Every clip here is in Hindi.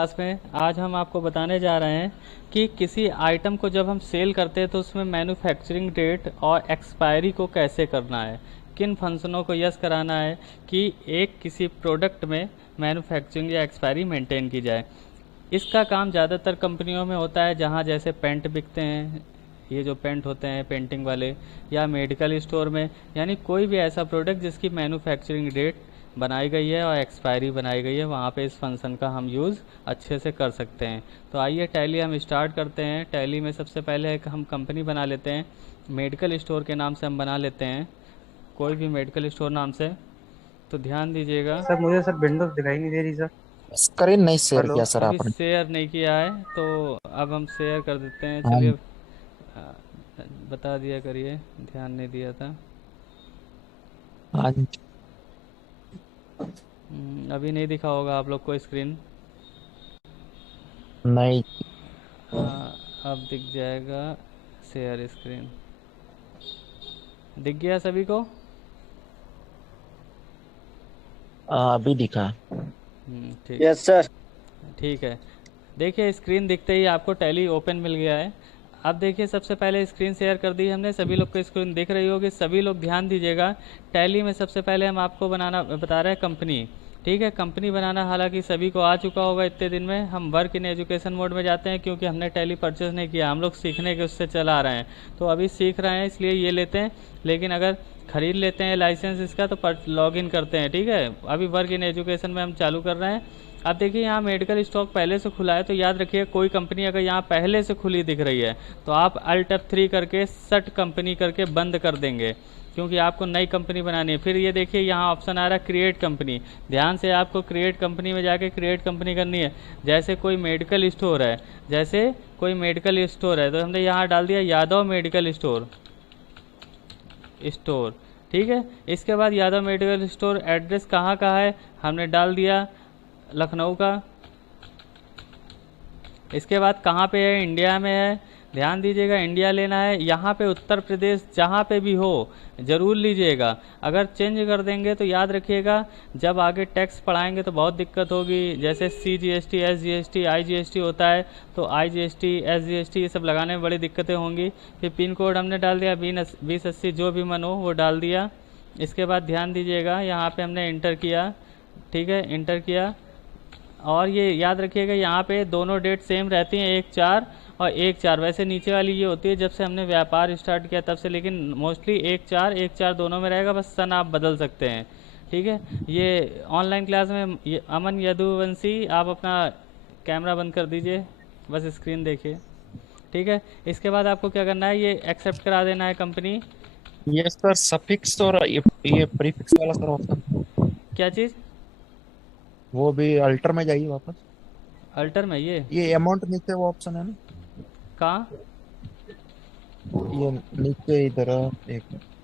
क्लास में आज हम आपको बताने जा रहे हैं कि किसी आइटम को जब हम सेल करते हैं तो उसमें मैन्युफैक्चरिंग डेट और एक्सपायरी को कैसे करना है, किन फंक्शनों को यस कराना है कि एक किसी प्रोडक्ट में मैन्युफैक्चरिंग या एक्सपायरी मेंटेन की जाए। इसका काम ज़्यादातर कंपनियों में होता है जहाँ जैसे पेंट बिकते हैं, ये जो पेंट होते हैं पेंटिंग वाले, या मेडिकल स्टोर में, यानी कोई भी ऐसा प्रोडक्ट जिसकी मैन्युफैक्चरिंग डेट बनाई गई है और एक्सपायरी बनाई गई है, वहाँ पे इस फंक्शन का हम यूज़ अच्छे से कर सकते हैं। तो आइए टैली हम स्टार्ट करते हैं। टैली में सबसे पहले एक हम कंपनी बना लेते हैं, मेडिकल स्टोर के नाम से हम बना लेते हैं, कोई भी मेडिकल स्टोर नाम से। तो ध्यान दीजिएगा, सर मुझे सर विंडोज दिखाई नहीं दे रही सर। अ, स्क्रीन नहीं शेयर हेलो। किया सर अभी आपने। शेयर नहीं किया है तो अब हम शेयर कर देते हैं। चलिए, हाँ। बता दिया करिए, ध्यान नहीं दिया था। हाँ जी। अभी नहीं दिखा होगा आप लोग को स्क्रीन। नहीं। हाँ, अब दिख जाएगा शेयर स्क्रीन। दिख गया सभी को? अभी दिखा। ठीक। Yes sir. ठीक है, देखिए स्क्रीन दिखते ही आपको टैली ओपन मिल गया है। अब देखिए, सबसे पहले स्क्रीन शेयर कर दी हमने, सभी लोग को स्क्रीन दिख रही होगी। सभी लोग ध्यान दीजिएगा, टैली में सबसे पहले हम आपको बनाना बता रहे हैं कंपनी। ठीक है, कंपनी बनाना हालांकि सभी को आ चुका होगा इतने दिन में। हम वर्क इन एजुकेशन मोड में जाते हैं क्योंकि हमने टैली परचेज नहीं किया, हम लोग सीखने के उससे चला रहे हैं। तो अभी सीख रहे हैं इसलिए ये लेते हैं, लेकिन अगर खरीद लेते हैं लाइसेंस इसका तो लॉग इन करते हैं। ठीक है, अभी वर्क इन एजुकेशन में हम चालू कर रहे हैं। अब देखिए, यहाँ मेडिकल स्टॉक पहले से खुला है, तो याद रखिए कोई कंपनी अगर यहाँ पहले से खुली दिख रही है तो आप अल्ट F3 करके सट कंपनी करके बंद कर देंगे, क्योंकि आपको नई कंपनी बनानी है। फिर ये देखिए यहाँ ऑप्शन आ रहा है क्रिएट कंपनी। ध्यान से आपको क्रिएट कंपनी में जाके क्रिएट कंपनी करनी है। जैसे कोई मेडिकल स्टोर है, जैसे कोई मेडिकल स्टोर है तो हमने यहाँ डाल दिया यादव मेडिकल स्टोर। ठीक है, इसके बाद यादव मेडिकल स्टोर एड्रेस कहाँ का है हमने डाल दिया, लखनऊ का। इसके बाद कहाँ पे है, इंडिया में है। ध्यान दीजिएगा, इंडिया लेना है। यहाँ पे उत्तर प्रदेश जहाँ पे भी हो ज़रूर लीजिएगा। अगर चेंज कर देंगे तो याद रखिएगा जब आगे टैक्स पढ़ाएंगे तो बहुत दिक्कत होगी। जैसे CGST SGST IGST होता है, तो IGST SGST ये सब लगाने में बड़ी दिक्कतें होंगी। फिर पिन कोड हमने डाल दिया 2080, जो भी मन हो वो डाल दिया। इसके बाद ध्यान दीजिएगा यहाँ पे हमने इंटर किया। ठीक है, इंटर किया। और ये याद रखिएगा यहाँ पे दोनों डेट सेम रहती हैं, 1/4 और 1/4। वैसे नीचे वाली ये होती है जब से हमने व्यापार स्टार्ट किया तब से, लेकिन मोस्टली 1/4 दोनों में रहेगा, बस सन आप बदल सकते हैं। ठीक है, ये ऑनलाइन क्लास में ये अमन यदुवंशी, आप अपना कैमरा बंद कर दीजिए, बस स्क्रीन देखिए। ठीक है, इसके बाद आपको क्या करना है, ये एक्सेप्ट करा देना है कंपनी। ये सर सफिक्स और ये प्रीफिक्स वाला सर ऑप्शन। क्या चीज़? वो भी अल्टर में जाइए वापस। अल्टर में ये अमाउंट नीचे वो ऑप्शन है ना। कहाँ? ये नीचे इधर एक,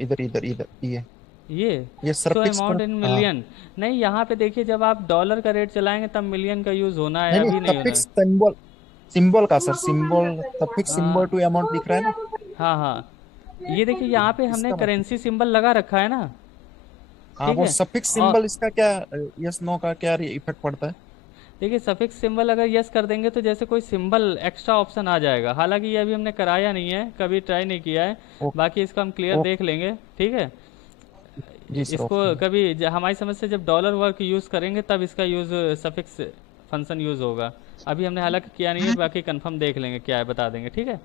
इधर इधर इधर ये ये शो सफिक्स का। अमाउंट इन हाँ। मिलियन। नहीं, यहाँ पे देखिए जब आप डॉलर का रेट चलाएंगे तब मिलियन का यूज़ होना है, नहीं नहीं, अभी नहीं होना सफिक्स है। सिंबल, सिंबल का सर, सिंबल सफिक्स सिंबल हाँ टू अमाउंट दिख रहा है ना। हाँ हाँ, ये देखिए यहाँ पे हमने इसका मतलब, करेंसी सिंबल लगा रखा है ना। हाँ ठीक वो है, सफिक्स और सिंबल इसका क्या, यस नो का क्या इफेक्ट पड़ता है। देखिए सफिक्स सिंबल अगर यस कर देंगे तो जैसे कोई सिंबल एक्स्ट्रा ऑप्शन आ जाएगा। हालांकि ये अभी हमने कराया नहीं है, कभी ट्राई नहीं किया है, ओ, बाकी इसको हम क्लियर ओ, देख लेंगे। ठीक है, जी सर इसको ओके। कभी हमारी समझ से जब डॉलर वर्क यूज़ करेंगे तब इसका यूज़ सफिक्स फंक्शन यूज़ होगा। अभी हमने हालांकि किया नहीं है, बाकी कंफर्म देख लेंगे क्या है, बता देंगे। ठीक है,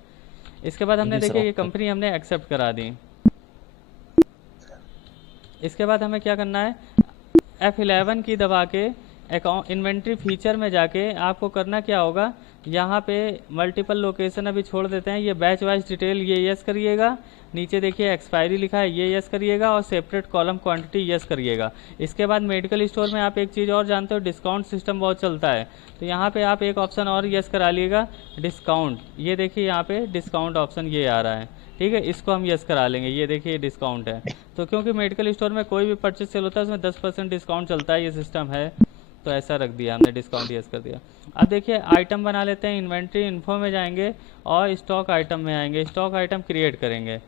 इसके बाद हमने जी सर देखिए ये ओके। कंपनी हमने एक्सेप्ट करा दी। इसके बाद हमें क्या करना है, F11 की दबा के अकाउंट इन्वेंट्री फीचर में जाके आपको करना क्या होगा, यहाँ पे मल्टीपल लोकेशन अभी छोड़ देते हैं, ये बैच वाइज डिटेल ये यस करिएगा। नीचे देखिए एक्सपायरी लिखा है, ये यस करिएगा, और सेपरेट कॉलम क्वांटिटी यस करिएगा। इसके बाद मेडिकल स्टोर में आप एक चीज़ और जानते हो, डिस्काउंट सिस्टम बहुत चलता है, तो यहाँ पे आप एक ऑप्शन और यस करा लिएगा, डिस्काउंट। ये देखिए यहाँ पे डिस्काउंट ऑप्शन ये आ रहा है। ठीक है, इसको हम यस करा लेंगे। ये देखिए डिस्काउंट है, तो क्योंकि मेडिकल स्टोर में कोई भी परचेज सेल होता है उसमें 10% डिस्काउंट चलता है, ये सिस्टम है, तो ऐसा रख दिया हमने, डिस्काउंट यस कर दिया। अब देखिए आइटम बना लेते हैं, इन्वेंट्री इन्फो में जाएंगे और स्टॉक आइटम में आएंगे, स्टॉक आइटम क्रिएट करेंगे।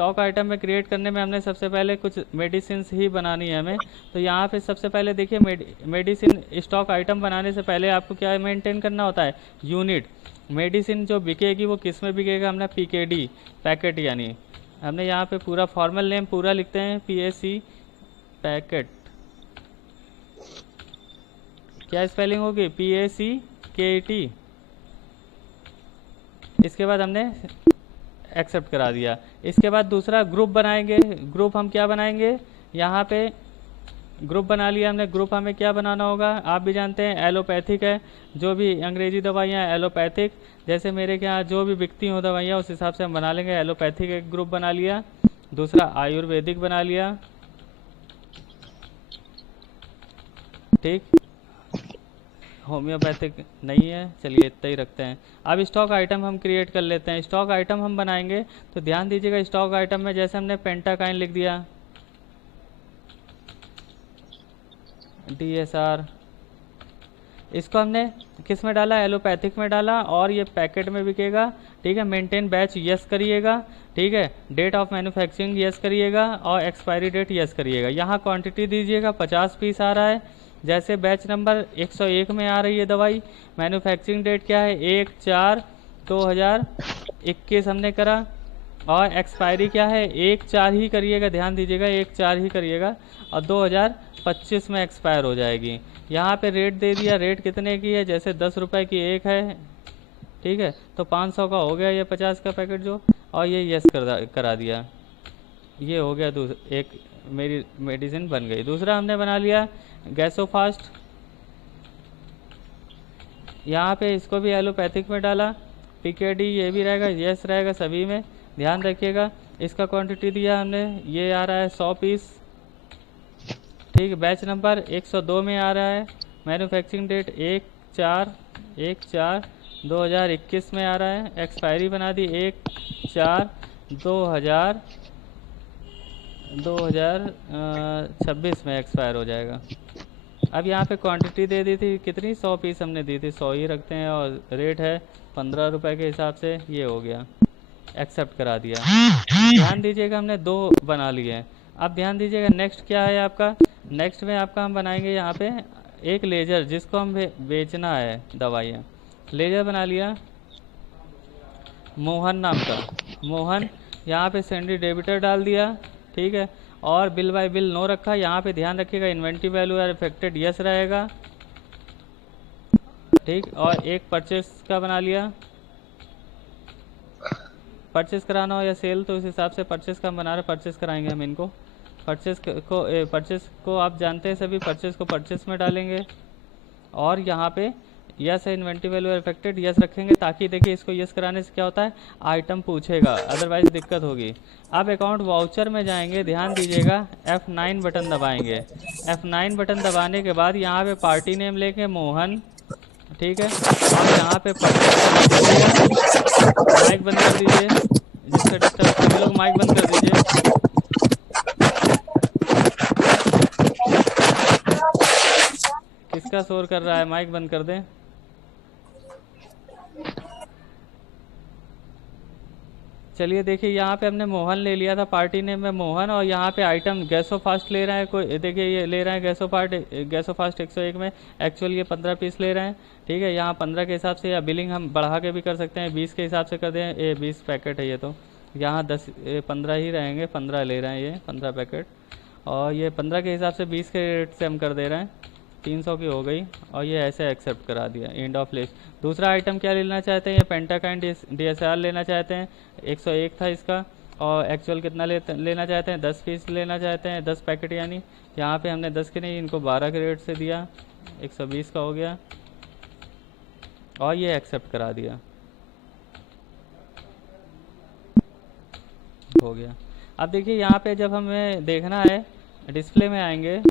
स्टॉक आइटम में क्रिएट करने में हमने सबसे पहले कुछ मेडिसिन ही बनानी है हमें। तो यहाँ पे सबसे पहले देखिए मेडिसिन स्टॉक आइटम बनाने से पहले आपको क्या मेंटेन करना होता है, यूनिट। मेडिसिन जो बिकेगी वो किस में बिकेगा, हमने PKD पैकेट, यानी हमने यहाँ पे पूरा फॉर्मल नेम पूरा लिखते हैं PAC पैकेट। क्या स्पेलिंग होगी, PACKET। इसके बाद हमने एक्सेप्ट करा दिया। इसके बाद दूसरा ग्रुप बनाएंगे। ग्रुप हम क्या बनाएंगे, यहाँ पे ग्रुप बना लिया हमने। ग्रुप हमें क्या बनाना होगा, आप भी जानते हैं एलोपैथिक है, जो भी अंग्रेजी दवाइयाँ एलोपैथिक, जैसे मेरे के यहाँ जो भी बिकती हो दवाइयाँ उस हिसाब से हम बना लेंगे। एलोपैथिक एक ग्रुप बना लिया। दूसरा आयुर्वेदिक बना लिया, ठीक। होम्योपैथिक नहीं है, चलिए इतना ही रखते हैं। अब स्टॉक आइटम हम क्रिएट कर लेते हैं। स्टॉक आइटम हम बनाएंगे तो ध्यान दीजिएगा, स्टॉक आइटम में जैसे हमने पेंटाकाइन लिख दिया, DSR, इसको हमने किस में डाला, एलोपैथिक में डाला, और ये पैकेट में बिकेगा, ठीक है। मेंटेन बैच यस करिएगा, ठीक है। डेट ऑफ मैन्युफैक्चरिंग यस करिएगा, और एक्सपायरी डेट यस करिएगा। यहाँ क्वांटिटी दीजिएगा 50 पीस आ रहा है, जैसे बैच नंबर 101 में आ रही है दवाई। मैन्युफैक्चरिंग डेट क्या है, 1/4/2021 हमने करा, और एक्सपायरी क्या है, 1/4 ही करिएगा, ध्यान दीजिएगा 1/4 ही करिएगा, और 2025 में एक्सपायर हो जाएगी। यहाँ पे रेट दे दिया, रेट कितने की है, जैसे 10 रुपये की एक है, ठीक है, तो 500 का हो गया ये 50 का पैकेट जो, और ये यस करा दिया, ये हो गया। एक मेरी मेडिसिन बन गई। दूसरा हमने बना लिया गैसोफास्ट, यहाँ पे इसको भी एलोपैथिक में डाला, PKD ये भी रहेगा, यस रहेगा सभी में, ध्यान रखिएगा। इसका क्वांटिटी दिया हमने, ये आ रहा है 100 पीस, ठीक। बैच नंबर 102 में आ रहा है। मैन्युफैक्चरिंग डेट 1/4/2021 में आ रहा है। एक्सपायरी बना दी 1/4/2026 में एक्सपायर हो जाएगा। अब यहाँ पे क्वांटिटी दे दी थी कितनी, 100 पीस हमने दी थी, 100 ही रखते हैं, और रेट है 15 रुपये के हिसाब से, ये हो गया, एक्सेप्ट करा दिया। ध्यान दीजिएगा हमने 2 बना लिए हैं। अब ध्यान दीजिएगा नेक्स्ट क्या है आपका, नेक्स्ट में आपका हम बनाएंगे यहाँ पे एक लेजर, जिसको हम बेचना है दवाइयाँ। लेजर बना लिया मोहन नाम का, मोहन, यहाँ पे सेंडी डेबिटर डाल दिया, ठीक है, और बिल बाय बिल नो रखा। यहाँ पे ध्यान रखिएगा inventory value are affected yes रहेगा, ठीक। और एक परचेस का बना लिया, परचेस कराना हो या सेल तो उस हिसाब से परचेस का हम बना रहे, परचेस कराएंगे हम इनको। परचेस को आप जानते हैं सभी, परचेस को परचेस में डालेंगे, और यहाँ पे यस है, इन्वेंट्री वैल्यू इफेक्टेड यस रखेंगे, ताकि देखिए इसको यस कराने से क्या होता है, आइटम पूछेगा, अदरवाइज दिक्कत होगी। अब अकाउंट वाउचर में जाएंगे, ध्यान दीजिएगा F9 बटन दबाएंगे। F9 बटन दबाने के बाद यहाँ पे पार्टी नेम लेके मोहन, ठीक है, और यहाँ पे माइक बंद कर दीजिए, जिसका डिस्टर्ब, सभी लोग माइक बंद कर दीजिए। किसका शोर कर रहा है, माइक बंद कर दें। चलिए देखिए यहाँ पे हमने मोहन ले लिया था, पार्टी नेम में मोहन, और यहाँ पे आइटम गैसोफास्ट ले रहे हैं कोई, देखिए ये ले रहे हैं गैसोफास्ट 101 में, एक्चुअल ये 15 पीस ले रहे हैं, ठीक है। यहाँ 15 के हिसाब से, या बिलिंग हम बढ़ा के भी कर सकते हैं, 20 के हिसाब से कर दें, ये 20 पैकेट है ये, तो यहाँ 15 ही रहेंगे, 15 ले रहे हैं ये 15 पैकेट, और ये 15 के हिसाब से 20 के रेट से हम कर दे रहे हैं, 300 की हो गई, और ये ऐसे एक्सेप्ट करा दिया, एंड ऑफ लिस्ट। दूसरा आइटम क्या लेना चाहते हैं, ये पेंटाकाइन DSR लेना चाहते हैं, 101 था इसका, और एक्चुअल कितना लेना चाहते हैं, 10 पीस लेना चाहते हैं, 10 पैकेट, यानी यहाँ पे हमने 10 के नहीं, इनको 12 के रेट से दिया, 120 का हो गया, और ये एक्सेप्ट करा दिया, हो गया। अब देखिए यहाँ पे जब हमें देखना है, डिस्प्ले में आएंगे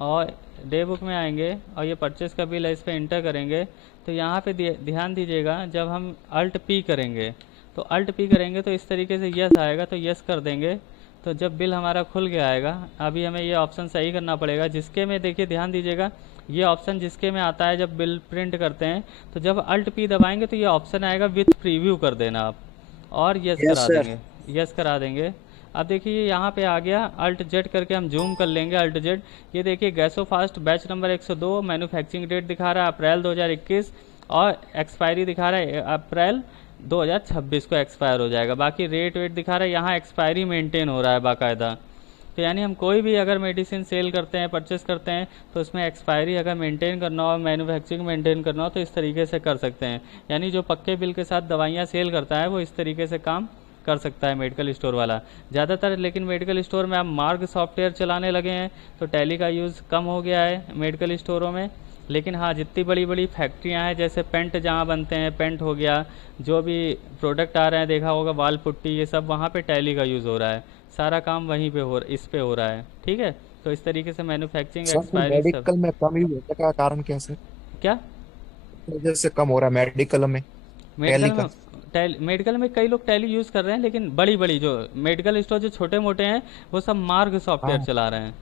और डे बुक में आएंगे, और ये परचेस का बिल है, इस पर इंटर करेंगे, तो यहाँ पे ध्यान दीजिएगा, जब हम Alt P करेंगे, तो Alt P करेंगे तो इस तरीके से यस आएगा, तो यस कर देंगे, तो जब बिल हमारा खुल के आएगा, अभी हमें ये ऑप्शन सही करना पड़ेगा, जिसके में देखिए ध्यान दीजिएगा, ये ऑप्शन जिसके में आता है जब बिल प्रिंट करते हैं, तो जब Alt P दबाएंगे तो ये ऑप्शन आएगा विथ प्रीव्यू कर देना आप, और यस करा देंगे, यस करा देंगे। अब देखिए यहाँ पे आ गया, अल्ट जेड करके हम जूम कर लेंगे, अल्ट जेड। ये देखिए गैसो fast batch number 102, manufacturing date दिखा रहा है अप्रैल 2021 और एक्सपायरी दिखा रहा है अप्रैल 2026 को एक्सपायर हो जाएगा। बाकी रेट वेट दिखा रहा है, यहाँ एक्सपायरी मेंटेन हो रहा है बाकायदा। तो यानी हम कोई भी अगर मेडिसिन सेल करते हैं, परचेस करते हैं, तो उसमें एक्सपायरी अगर मेंटेन करना हो, मैन्युफैक्चरिंग मेंटेन करना हो, तो इस तरीके से कर सकते हैं। यानी जो पक्के बिल के साथ दवाइयाँ सेल करता है वो इस तरीके से काम कर सकता है मेडिकल स्टोर वाला ज़्यादातर। लेकिन मेडिकल स्टोर में अब मार्ग सॉफ्टवेयर चलाने लगे हैं, तो टैली का यूज़ कम हो गया है मेडिकल स्टोरों में। लेकिन हाँ, जितनी बड़ी बड़ी फैक्ट्रियाँ हैं, जैसे पेंट जहाँ बनते हैं, पेंट हो गया, जो भी प्रोडक्ट आ रहे हैं देखा होगा, वाल पुट्टी, ये सब वहाँ पे टैली का यूज़ हो रहा है। सारा काम वहीं पे इस पे हो रहा है, ठीक है। तो इस तरीके से मैन्युफैक्चरिंग सर तो एक्सपायरी सब। मेडिकल में कम यूज होने का कारण क्या है सर? क्या? किस वजह से कम हो रहा है मेडिकल में टैली मेडिकल का? में मेडिकल में कई लोग टैली यूज़ कर रहे हैं, लेकिन बड़ी बड़ी जो मेडिकल स्टोर जो छोटे मोटे हैं वो सब मार्ग सॉफ्टवेयर हाँ, चला रहे हैं,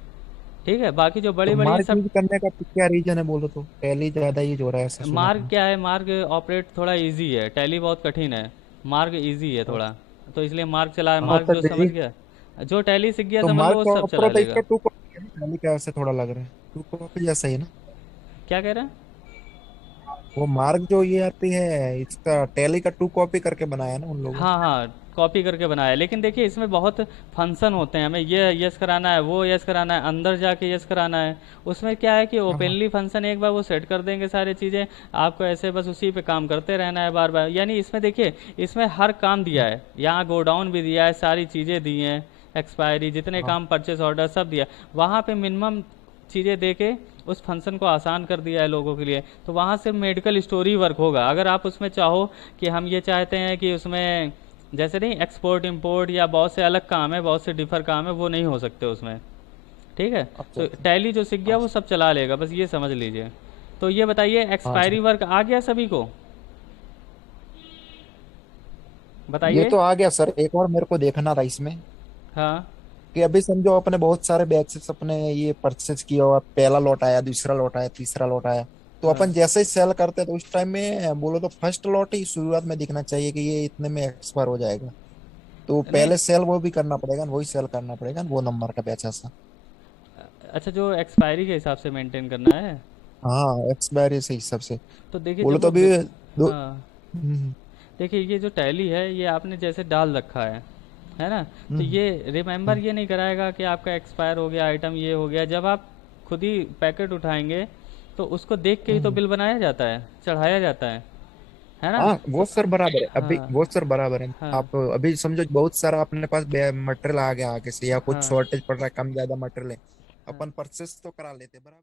ठीक है। बाकी जो तो बड़ी बड़ी हैं मार्क सब। यूज करने का क्या रीजन है बोलो तो? टैली ज्यादा यूज हो रहा है ऐसा सुना मार्ग था। क्या है, मार्ग ऑपरेट थोड़ा इजी है, टैली बहुत कठिन है, मार्ग इजी है थोड़ा। तो इसलिए मार्ग चला है, हाँ मार्ग तो जो समझ गया, जो टैली सीख गया तो समझ लो मार्क वो का सब चला ऑपरेट इसका लेगा। टू कॉपी है ना, टैली का ऐसे थोड़ा लग रहा है टू कॉपी जैसा ही ना। क्या कह रहे हैं? वो मार्क जो ये आती है इसका टैली का टू कॉपी करके बनाया है ना उन लोगों ने। हाँ हाँ, कॉपी करके बनाया है। लेकिन देखिए इसमें बहुत फंक्शन होते हैं, हमें ये यस कराना है, वो यस कराना है, अंदर जाके यस कराना है। उसमें क्या है कि हाँ हाँ ओपनली फंक्शन एक बार वो सेट कर देंगे सारी चीज़ें, आपको ऐसे बस उसी पे काम करते रहना है बार बार। यानी इसमें देखिए, इसमें हर काम दिया है, यहाँ गोडाउन भी दिया है, सारी चीज़ें दी हैं, एक्सपायरी जितने हाँ। काम, परचेस ऑर्डर सब दिया। वहाँ पे मिनिमम चीज़ें दे के उस फंक्शन को आसान कर दिया है लोगों के लिए। तो वहाँ से मेडिकल स्टोर ही वर्क होगा। अगर आप उसमें चाहो कि हम ये चाहते हैं कि उसमें जैसे नहीं एक्सपोर्ट इंपोर्ट या बहुत से अलग काम है, बहुत से डिफर काम है, वो नहीं हो सकते उसमें, ठीक है। अच्छा तो अच्छा। टैली जो सीख गया हाँ वो सब चला लेगा, बस ये समझ लीजिए। तो ये बताइए, हाँ सर। एक्सपायरी वर्क आ गया सभी को? ये बताइए। तो आ गया सर, एक और मेरे को देखना था इसमें हाँ कि अभी समझो अपने बहुत सारे बैचेस अपने ये परचेज किया हुआ, पहला लॉट आया, दूसरा लॉट आया, तीसरा लॉट आया। तो अपन हाँ। जैसे ही सेल करते हैं तो उस टाइम में बोलो तो फर्स्ट लॉट ही शुरुआत में दिखना चाहिए कि ये इतने में एक्सपायर हो जाएगा। तो नहीं, पहले सेल वो भी करना पड़ेगा ना, वही सेल करना पड़ेगा ना, वो नंबर का बैच ऐसा। अच्छा, जो एक्सपायरी के हिसाब से मेंटेन करना है। हाँ एक्सपायरी से हिसाब से तो देखिए बोलो जब तो वो अभी दो। हाँ, हम्म देखिए ये जो टैली है ये आपने जैसे डाल रखा है ना। तो हम्म ये रिमेंबर हम्म, ये नहीं कराएगा कि आपका एक्सपायर हो गया आइटम, ये हो गया। जब आप खुद ही पैकेट उठाएंगे तो उसको देख के ही तो हम्म। बिल बनाया जाता है, चढ़ाया जाता है ना। हाँ वो तो सर बराबर है, अभी हाँ वो सर बराबर है। हाँ आप अभी समझो बहुत सारा अपने पास मटेरियल आ गया आगे से, या कुछ हाँ शॉर्टेज पड़ रहा है, कम ज्यादा मटेरियल है, हाँ। अपन परचेस तो करा लेते बराबर।